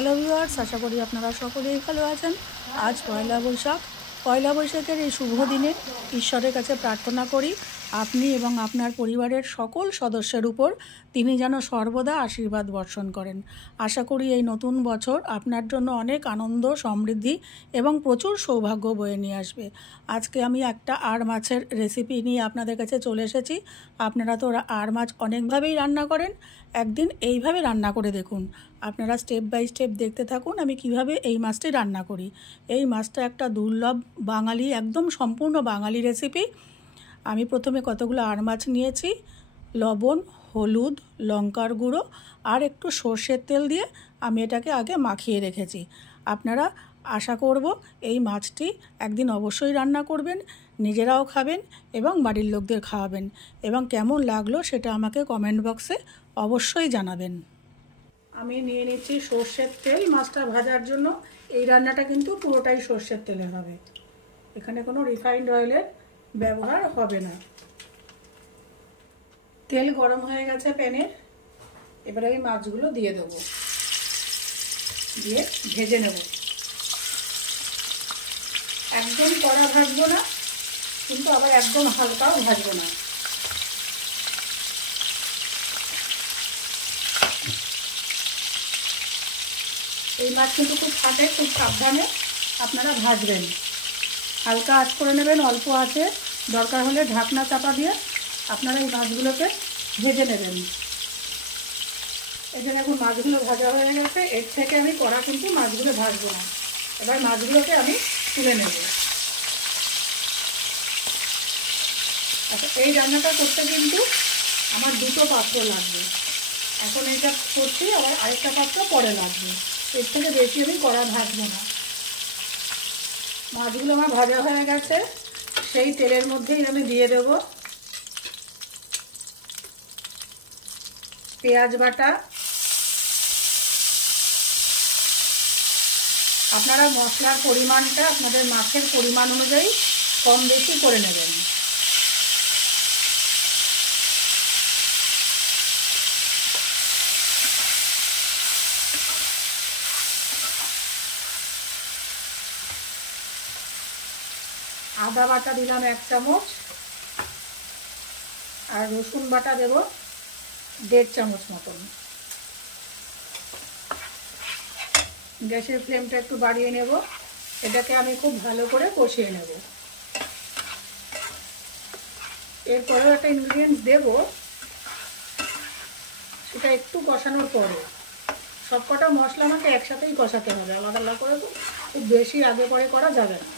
Hello viewers, আশা করি আপনারা সকলেই ভালো আছেন। আজ পয়লা বৈশাখ। পয়লা বৈশাখের এই শুভ দিনে ঈশ্বরের কাছে প্রার্থনা করি আপনি এবং আপনার পরিবারের সকল সদস্যের উপর তিনি যেন সর্বদা আশীর্বাদ বর্ষণ করেন। আশা করি এই নতুন বছর আপনার জন্য অনেক আনন্দ, সমৃদ্ধি এবং প্রচুর সৌভাগ্য বয়ে নিয়ে আসবে। আজকে আমি একটা আর মাছের রেসিপি নিয়ে আপনাদের কাছে চলে এসেছি। আপনারা তো আর মাছ অনেকভাবেই রান্না করেন, একদিন এইভাবে রান্না করে দেখুন। আপনারা স্টেপ বাই স্টেপ দেখতে থাকুন আমি কিভাবে এই মাছটি রান্না করি। এই মাছটা একটা দুর্লভ বাঙালি, একদম সম্পূর্ণ বাঙালি রেসিপি। আমি প্রথমে কতগুলো আর মাছ নিয়েছি, লবণ, হলুদ, লঙ্কার গুঁড়ো আর একটু সর্ষের তেল দিয়ে আমি এটাকে আগে মাখিয়ে রেখেছি। আপনারা আশা করব এই মাছটি একদিন অবশ্যই রান্না করবেন, নিজেরাও খাবেন এবং বাড়ির লোকদের খাওয়াবেন, এবং কেমন লাগলো সেটা আমাকে কমেন্ট বক্সে অবশ্যই জানাবেন। আমি নিয়ে নিচ্ছি সর্ষের তেল মাছটা ভাজার জন্য। এই রান্নাটা কিন্তু পুরোটাই সর্ষের তেলে হবে, এখানে কোনো রিফাইন্ড অয়েলের ব্যবহার হবে না। তেল গরম হয়ে গেছে প্যানের, এবার আমি মাছগুলো দিয়ে দেবো, দিয়ে ভেজে নেব। একদম কড়া ভাজবো না, কিন্তু আবার একদম হালকাও ভাজবো না। এই মাছ কিন্তু খুব ফাটে, খুব সাবধানে আপনারা ভাজবেন। হালকা আঁচ করে নেবেন, অল্প আঁচে, দরকার হলে ঢাকনা চাপা দিয়ে আপনারা এই মাছগুলোকে ভেজে নেবেন। এই যে দেখুন মাছগুলো ভাজা হয়ে গেছে, এর থেকে আমি কড়া কিন্তু মাছগুলো ভাজবো না। এবার মাছগুলোকে আমি তুলে নেব। আচ্ছা, এই রান্নাটা করতে কিন্তু আমার দুটো পাত্র লাগবে। এখন এটা করছি, আবার আরেকটা পাত্র পরে লাগবে। এর থেকে বেশি আমি কড়া ভাজবো না। মাছগুলো আমার ভাজা হয়ে গেছে, সেই তেলের মধ্যেই আমি দিয়ে দেব পেঁয়াজ বাটা। আপনারা মশলার পরিমাণটা আপনাদের মাছের পরিমাণ অনুযায়ী কম বেশি করে নেবেন। আদা বাটা দিলাম 1 চামচ, আর রসুন বাটা দেব 1.5 চামচ মতন। গ্যাসের ফ্লেমটা একটু বাড়িয়ে নেব, এটাকে আমি খুব ভালো করে কষিয়ে নেব। এরপরেও একটা ইনগ্রিডিয়েন্টস দেব, সেটা একটু কষানোর পরে। সবকটা মশলা আমাকে একসাথেই কষাতে হবে, আলাদা আলাদা করে খুব বেশি আগে পরে করা যাবে না।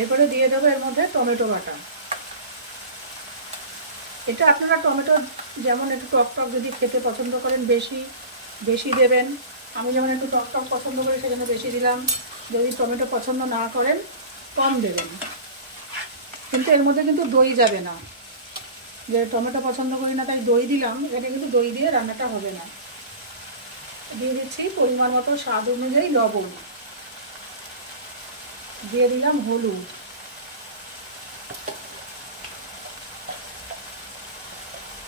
এরপরে দিয়ে দেবো এর মধ্যে টমেটো বাটা। এটা আপনারা টমেটো যেমন একটু টক টক যদি খেতে পছন্দ করেন বেশি বেশি দেবেন। আমি যেমন একটু টক টক পছন্দ করি সেজন্য বেশি দিলাম। যদি টমেটো পছন্দ না করেন কম দেবেন। কিন্তু এর মধ্যে কিন্তু দই যাবে না, যে টমেটো পছন্দ করি না তাই দই দিলাম, এটা কিন্তু দই দিয়ে রান্নাটা হবে না। দিয়ে দিচ্ছি পরিমাণ মতো স্বাদ অনুযায়ী লবণ, দিয়ে দিলাম হলুদ,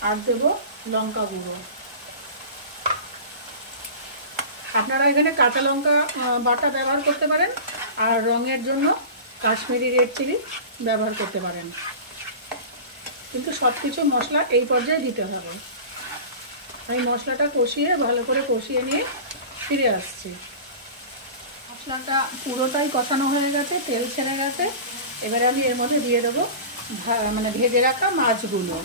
আর দেব লঙ্কা গুঁড়ো। আপনারা এখানে কাঁচা লঙ্কা বাটা ব্যবহার করতে পারেন, আর রঙের জন্য কাশ্মীরি রেড চিলি ব্যবহার করতে পারেন। কিন্তু সব কিছু মশলা এই পর্যায়ে দিতে হবে। আমি মশলাটা কষিয়ে ভালো করে কষিয়ে নিয়ে ফিরে আসছি। মশলাটা পুরোটাই কষানো হয়ে গেছে, তেল ছেড়ে গেছে। এবারে আমি এর মধ্যে দিয়ে দেবো ভেজে রাখা মাছগুলো।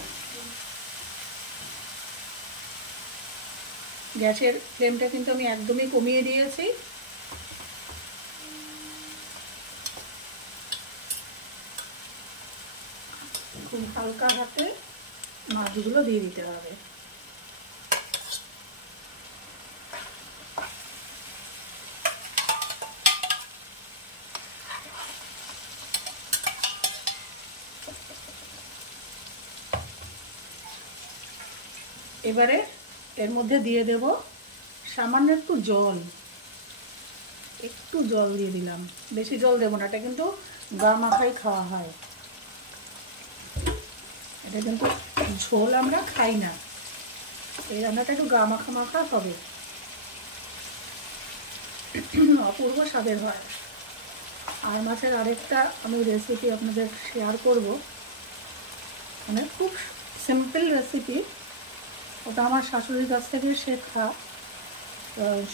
গ্যাসের ফ্লেমটা কিন্তু আমি একদমই কমিয়ে দিয়েছি। খুব হালকা হাতে মাছগুলো দিয়ে দিতে হবে। এবারে এর মধ্যে দিয়ে দেব সামান্য একটু জল, একটু জল দিয়ে দিলাম, বেশি জল দেব না, এটা কিন্তু গা মাখাই খাওয়া হয়। এটা কিন্তু ঝোল আমরা খাই না, এই রান্নাটা একটু গা মাখা মাখা হবে, অপূর্ব স্বাদের হয়। আর মাছের আরেকটা আমি রেসিপি আপনাদের শেয়ার করব, মানে খুব সিম্পল রেসিপি, ওটা আমার শাশুড়ির কাছ থেকে শেখা।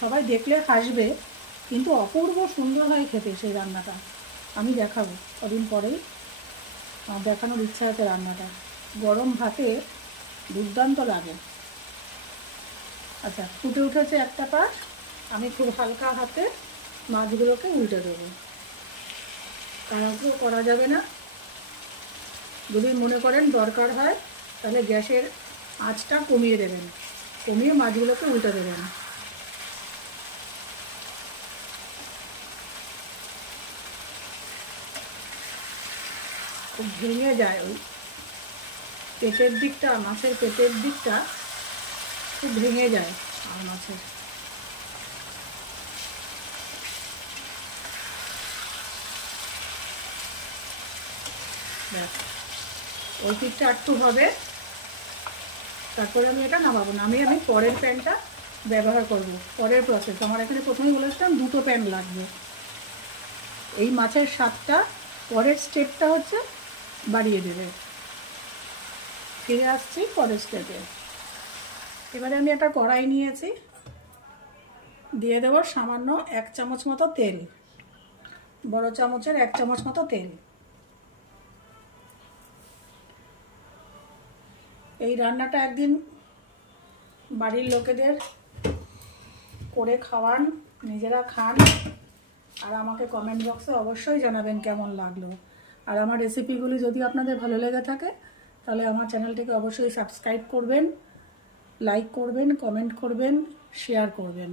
সবাই দেখলে হাসবে, কিন্তু অপূর্ব সুন্দর হয় খেতে সেই রান্নাটা। আমি দেখাবো কদিন পরেই, আমার দেখানোর ইচ্ছা আছে রান্নাটা। গরম ভাতে দুর্দান্ত লাগে। আচ্ছা, ফুটে উঠেছে একটা পাশ, আমি খুব হালকা হাতে মাছগুলোকে উল্টে দেবো। তাড়াহুড়ো করা যাবে না। যদি মনে করেন দরকার হয় তাহলে গ্যাসের আঁচটা কমিয়ে দেবেন, কমিয়ে মাছগুলোকে উল্টে দেবেন। খুব ভেঙে যায় ওই পেটের দিকটা, মাছের পেটের দিকটা খুব ভেঙে যায় আর মাছের। ব্যাস, ওই পিঠটা একটু হবে, তারপরে আমি এটা নামাবো, নামিয়ে আমি পরের প্যানটা ব্যবহার করব। পরের প্রসেস আমার এখানে প্রথমেই বলেছিলাম 2টো প্যান লাগবে। এই মাছের স্বাদটা পরের স্টেপটা হচ্ছে বাড়িয়ে দেবে। ফিরে আসছি পরের স্টেপে। এবারে আমি একটা কড়াই নিয়েছি, দিয়ে দেবো সামান্য 1 চামচ মতো তেল, বড় চামচের 1 চামচ মতো তেল। এই রান্নাটা একদিন বাড়ির লোকেদের করে খাওয়ান, নিজেরা খান, আর আমাকে কমেন্ট বক্সে অবশ্যই জানাবেন কেমন লাগলো। আর আমার রেসিপিগুলি যদি আপনাদের ভালো লেগে থাকে তাহলে আমার চ্যানেলটিকে অবশ্যই সাবস্ক্রাইব করবেন, লাইক করবেন, কমেন্ট করবেন, শেয়ার করবেন।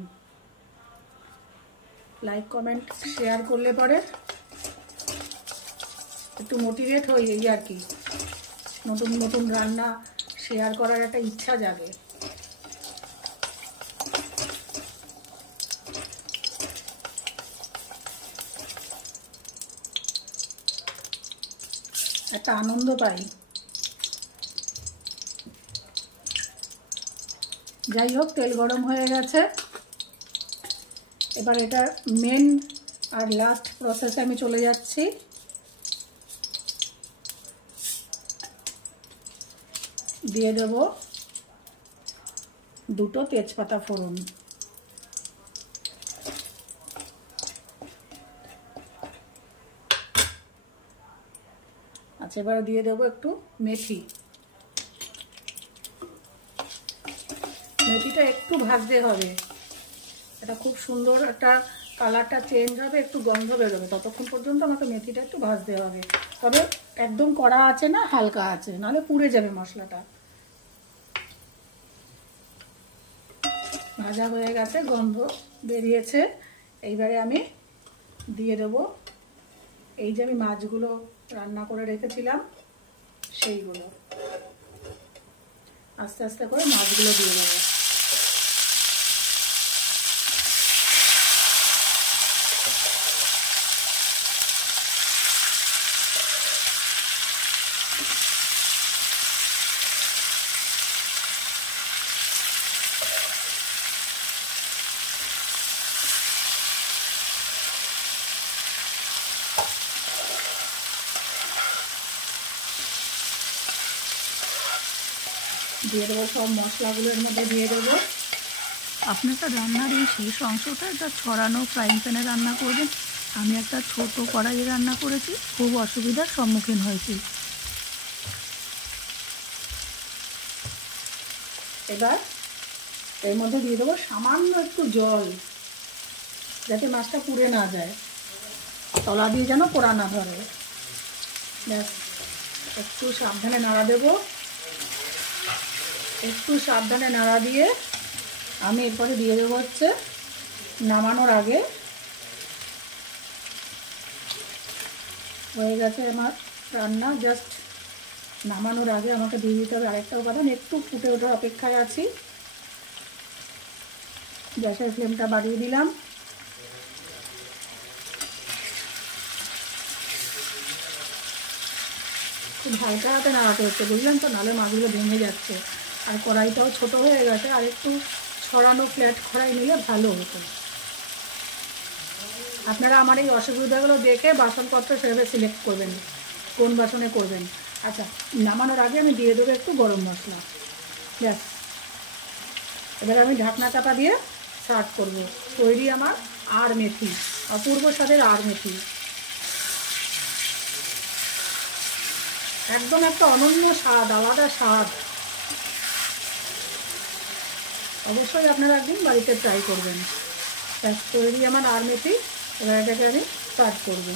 লাইক কমেন্ট শেয়ার করলে পরে একটু মোটিভেট হই, এই আর কি, নতুন নতুন রান্না শেয়ার করার একটা ইচ্ছা জাগে। একটা আনন্দ পাই। যাই হোক, তেল গরম হয়ে গেছে। এবার এটা মেন আর লাস্ট প্রসেসে আমি চলে যাচ্ছি। দিয়ে দেব 2টো তেজপাতা ফোড়ন। আচ্ছা, এবার দিয়ে দেবো একটু মেথি। মেথিটা একটু ভাজতে হবে, এটা খুব সুন্দর একটা কালারটা চেঞ্জ হবে, একটু গন্ধ বেরোবে, ততক্ষণ পর্যন্ত আমাকে মেথিটা একটু ভাজতে হবে। তবে একদম কড়া আছে না, হালকা আছে, নাহলে পুড়ে যাবে মশলাটা। ভাজা হয়ে গেছে, গন্ধ বেরিয়েছে। এইবারে আমি দিয়ে দেবো এই যে আমি মাছগুলো রান্না করে রেখেছিলাম সেইগুলো। আস্তে আস্তে করে মাছগুলো দিয়ে দেবো। দিয়ে দেবো সব মশলাগুলোর মধ্যে দিয়ে দেবো। আপনারা রান্নার এই শেষ অংশটা যা ছড়ানো ফ্রাইং প্যানে রান্না করবেন, আমি একটা ছোট কড়াইয়ে রান্না করেছি, খুব অসুবিধার সম্মুখীন হয়েছি। এবার এর মধ্যে দিয়ে দেবো সামান্য একটু জল, যাতে মাছটা পুড়ে না যায়, তলা দিয়ে যেন পোড়া না ধরে। ব্যাস, একটু সাবধানে নাড়া দেবো। একটু সাবধানে নাড়া দিয়ে আমি এরপরে দিয়ে দেবো হচ্ছে নামানোর আগে, হয়ে গেছে আমার রান্না, জাস্ট নামানোর আগে আমাকে দিয়ে দিতে হবে আরেকটা উপাদান। একটু ফুটে ওঠার অপেক্ষায় আছি, গ্যাসের ফ্লেমটা বাড়িয়ে দিলাম। খুব হালকা হাতে নাড়াতে হচ্ছে, বুঝলেন তো, নাহলে মাছগুলো ভেঙে যাচ্ছে। আর কড়াইটাও ছোট হয়ে গেছে, আর একটু ছড়ানো ফ্ল্যাট কড়াই নিলে ভালো হতো। আপনারা আমার এই অসুবিধাগুলো দেখে বাসনপত্র সেভাবে সিলেক্ট করবেন, কোন বাসনে করবেন। আচ্ছা, নামানোর আগে আমি দিয়ে দেবো একটু গরম মশলা, ব্যাস। এবার আমি ঢাকনা চাপা দিয়ে সার্ভ করবো। তৈরি আমার আর মেথি, অপূর্ব স্বাদের আর মেথি, একদম একটা অনন্য স্বাদ, আলাদা স্বাদ। অবশ্যই আপনারা একদিন বাড়িতে ট্রাই করবেন। ব্যাস, তৈরি আমার আর মেথি। এবার এটাকে আমি সার্ভ করবো।